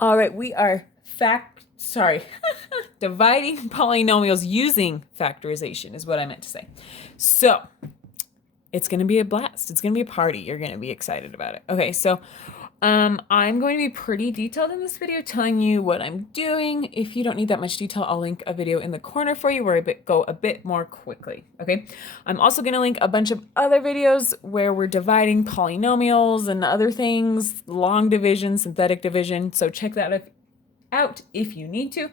All right, we are dividing polynomials using factorization is what I meant to say. So it's going to be a blast. It's going to be a party. You're going to be excited about it. Okay, so I'm going to be pretty detailed in this video telling you what I'm doing. If you don't need that much detail, I'll link a video in the corner for you where I go a bit more quickly, okay? I'm also going to link a bunch of other videos where we're dividing polynomials and other things, long division, synthetic division, so check that out if you need to.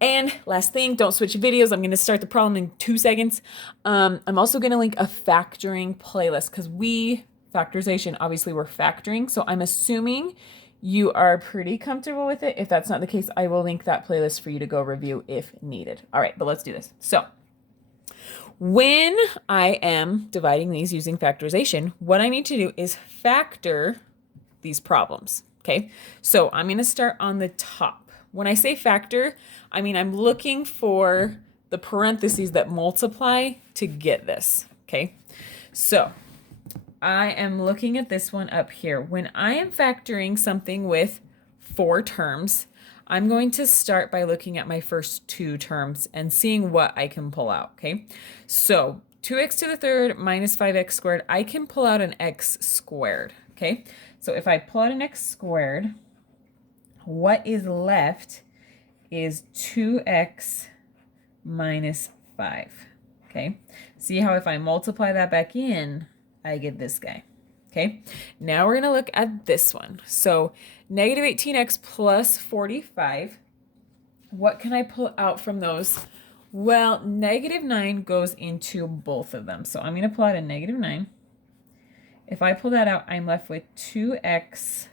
And last thing, don't switch videos. I'm going to start the problem in 2 seconds. I'm also going to link a factoring playlist because factorization, obviously we're factoring. So I'm assuming you are pretty comfortable with it. If that's not the case, I will link that playlist for you to go review if needed. All right, but let's do this. So when I am dividing these using factorization, what I need to do is factor these problems. Okay, so I'm going to start on the top. When I say factor, I mean I'm looking for the parentheses that multiply to get this, okay? So I am looking at this one up here. When I am factoring something with 4 terms, I'm going to start by looking at my first 2 terms and seeing what I can pull out, okay? So 2x to the third minus 5x squared, I can pull out an x squared, okay? So if I pull out an x squared, what is left is 2x minus 5, okay? See how if I multiply that back in, I get this guy, okay? Now we're gonna look at this one. So negative 18x plus 45, what can I pull out from those? Well, negative 9 goes into both of them. So I'm gonna pull out a negative 9. If I pull that out, I'm left with 2x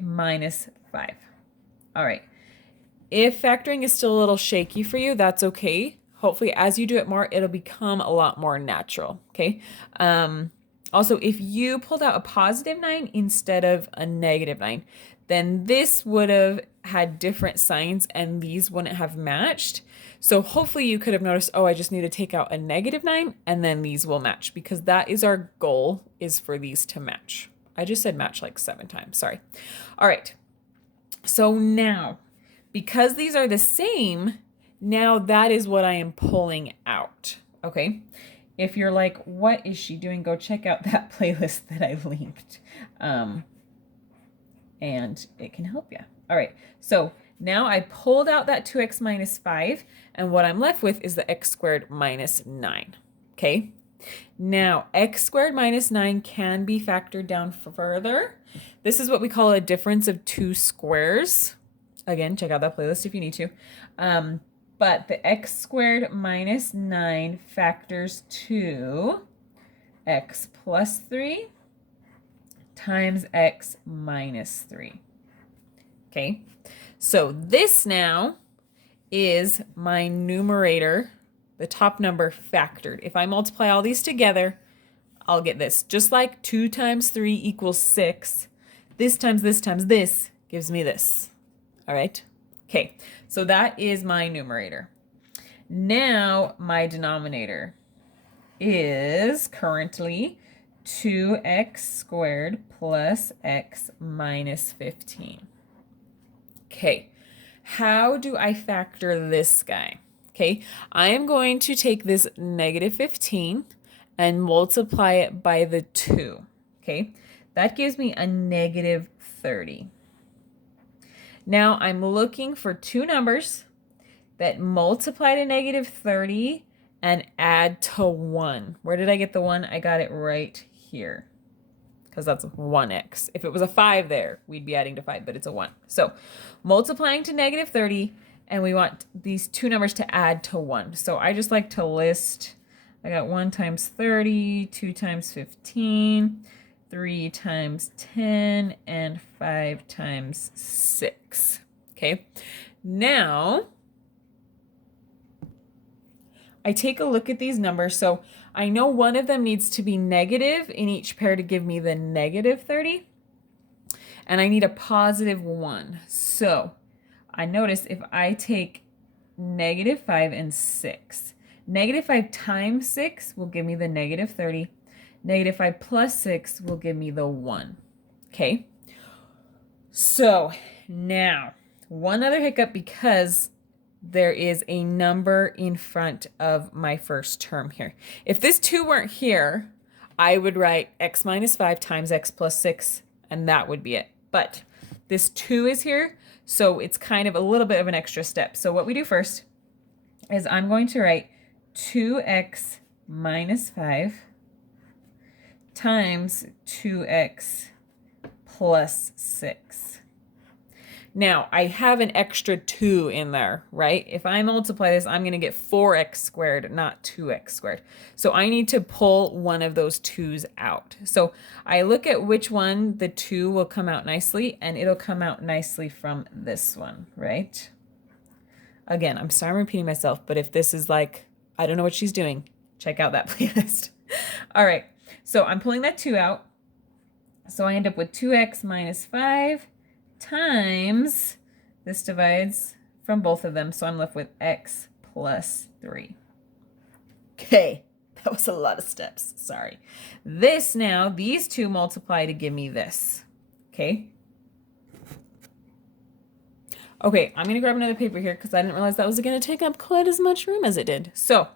minus 5. All right. If factoring is still a little shaky for you, that's okay. Hopefully, as you do it more, it'll become a lot more natural, okay? Also, if you pulled out a positive 9 instead of a negative 9, then this would have had different signs and these wouldn't have matched. So hopefully you could have noticed, oh, I just need to take out a negative 9 and then these will match because that is our goal, is for these to match. I just said match like 7 times, sorry. All right, so now, because these are the same, now that is what I am pulling out, okay? If you're like, what is she doing? Go check out that playlist that I linked, and it can help you. All right, so now I pulled out that 2x minus 5, and what I'm left with is the x squared minus 9, okay? Now, x squared minus 9 can be factored down further. This is what we call a difference of 2 squares. Again, check out that playlist if you need to. But the x squared minus 9 factors to x plus 3 times x minus 3. Okay, so this now is my numerator, the top number factored. If I multiply all these together, I'll get this. Just like 2 times 3 equals 6, this times this times this gives me this. All right? Okay, so that is my numerator. Now my denominator is currently 2x squared plus x minus 15. Okay, how do I factor this guy? Okay, I am going to take this negative 15 and multiply it by the 2. Okay, that gives me a negative 30. Now I'm looking for 2 numbers that multiply to negative 30 and add to 1. Where did I get the 1? I got it right here, because that's 1x. If it was a 5 there, we'd be adding to 5, but it's a 1. So multiplying to negative 30, and we want these 2 numbers to add to 1. So I just like to list, I got 1 times 30, 2 times 15, 3 times 10, and 5 times 6. Okay, now I take a look at these numbers. So I know one of them needs to be negative in each pair to give me the negative 30. And I need a positive 1. So I notice if I take negative 5 and 6, negative 5 times 6 will give me the negative 30. Negative 5 plus 6 will give me the 1. Okay. So now, one other hiccup because there is a number in front of my first term here. If this 2 weren't here, I would write x minus 5 times x plus 6, and that would be it. But this 2 is here, so it's kind of a little bit of an extra step. So what we do first is I'm going to write 2x minus 5 times 2x plus 6. Now, I have an extra 2 in there, right? If I multiply this, I'm going to get 4x squared, not 2x squared. So I need to pull one of those 2's out. So I look at which one the 2 will come out nicely, and it'll come out nicely from this one, right? Again, I'm sorry I'm repeating myself, but if this is like, I don't know what she's doing, check out that playlist. All right, so I'm pulling that 2 out. So I end up with 2x minus 5 times, this divides from both of them, so I'm left with x plus 3. Okay, that was a lot of steps, sorry. This now, these 2 multiply to give me this, okay? Okay, I'm gonna grab another paper here because I didn't realize that was gonna take up quite as much room as it did. So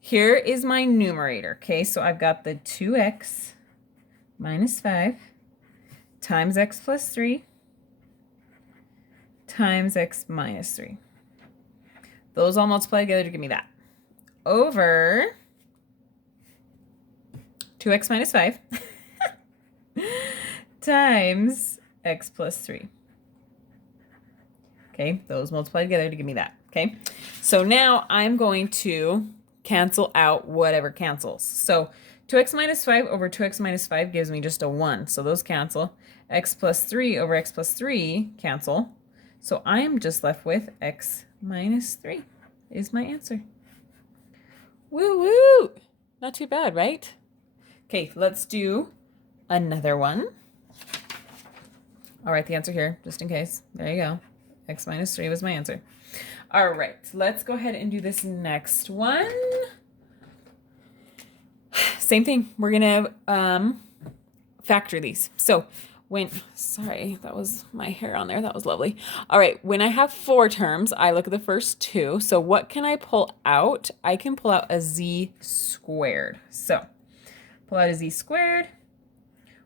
here is my numerator, okay? So I've got the 2x minus 5 times x plus 3 times x minus 3. Those all multiply together to give me that. Over 2x minus 5 times x plus 3. Okay, those multiply together to give me that. Okay, so now I'm going to cancel out whatever cancels. So 2x minus 5 over 2x minus 5 gives me just a 1. So those cancel. X plus 3 over x plus 3 cancel. So I'm just left with x minus 3 is my answer. Woo woo! Not too bad, right? Okay, let's do another one. I'll write the answer here just in case. There you go. X minus 3 was my answer. All right, let's go ahead and do this next one. Same thing. We're gonna factor these. So sorry, that was my hair on there. That was lovely. All right, when I have 4 terms, I look at the first 2. So what can I pull out? I can pull out a z squared. So pull out a z squared.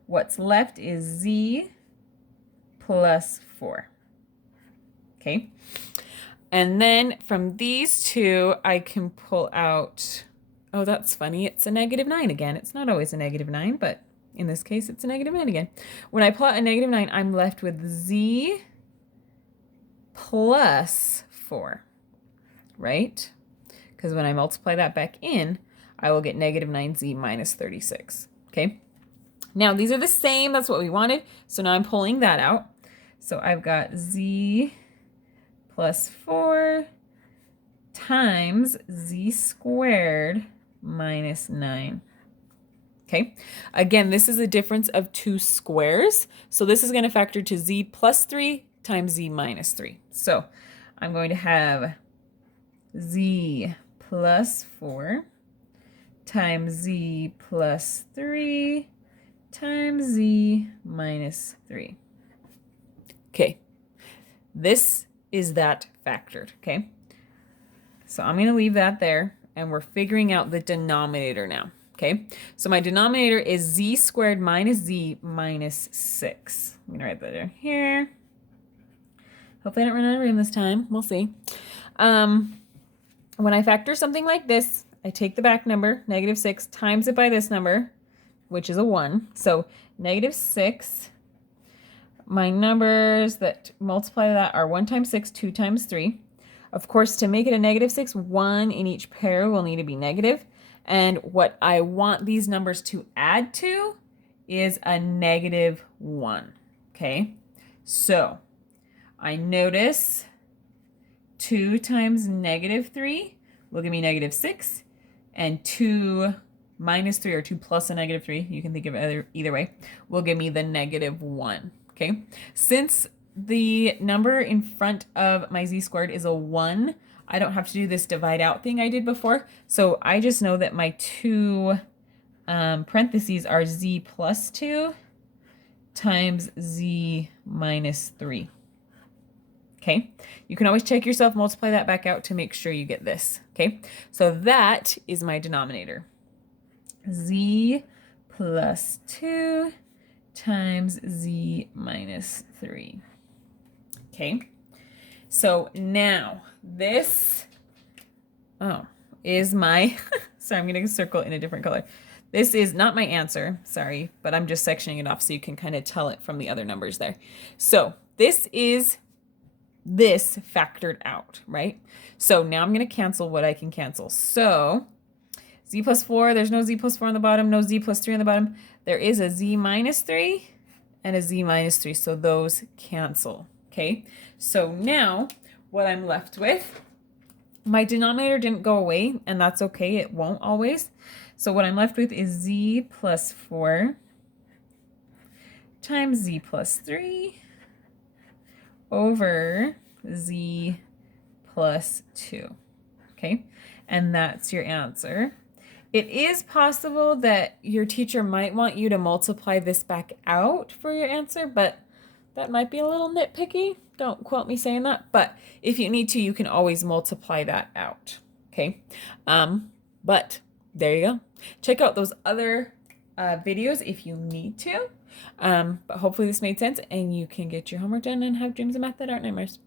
What's left is z plus 4. Okay. And then from these 2, I can pull out, oh, that's funny. It's a -9 again. It's not always a -9, but in this case, it's a -9 again. When I pull out a -9, I'm left with z plus 4, right? Because when I multiply that back in, I will get -9z minus 36, okay? Now, these are the same. That's what we wanted. So now I'm pulling that out. So I've got z plus 4 times z squared minus 9. Okay, again, this is a difference of 2 squares. So this is going to factor to z plus 3 times z minus 3. So I'm going to have z plus 4 times z plus 3 times z minus 3. Okay, this is that factored, okay? So I'm going to leave that there, and we're figuring out the denominator now, okay? So my denominator is z squared minus z minus 6. I'm going to write that down here. Hopefully I don't run out of room this time. We'll see. When I factor something like this, I take the back number, -6, times it by this number, which is a 1. So -6. My numbers that multiply that are 1 times 6, 2 times 3. Of course, to make it a -6, 1 in each pair will need to be negative. And what I want these numbers to add to is a -1. Okay, so I notice 2 times -3 will give me -6, and 2 minus 3, or 2 plus a -3, you can think of it either way, will give me the -1. Okay, since the number in front of my z squared is a 1, I don't have to do this divide out thing I did before. So I just know that my 2 parentheses are z plus 2 times z minus 3. Okay, you can always check yourself, multiply that back out to make sure you get this. Okay, so that is my denominator. Z plus 2 times z minus 3. Okay, so now this is my, sorry, I'm going to circle in a different color. This is not my answer, sorry, but I'm just sectioning it off so you can kind of tell it from the other numbers there. So this is this factored out, right? So now I'm going to cancel what I can cancel. So z plus 4, there's no z plus 4 on the bottom, no z plus 3 on the bottom. There is a z minus 3 and a z minus 3, so those cancel, okay? So now what I'm left with, my denominator didn't go away, and that's okay, it won't always. So what I'm left with is z plus 4 times z plus 3 over z plus 2, okay? And that's your answer. It is possible that your teacher might want you to multiply this back out for your answer, but that might be a little nitpicky. Don't quote me saying that, but if you need to, you can always multiply that out, okay? But there you go. Check out those other videos if you need to. But hopefully this made sense and you can get your homework done and have dreams of math that aren't nightmares.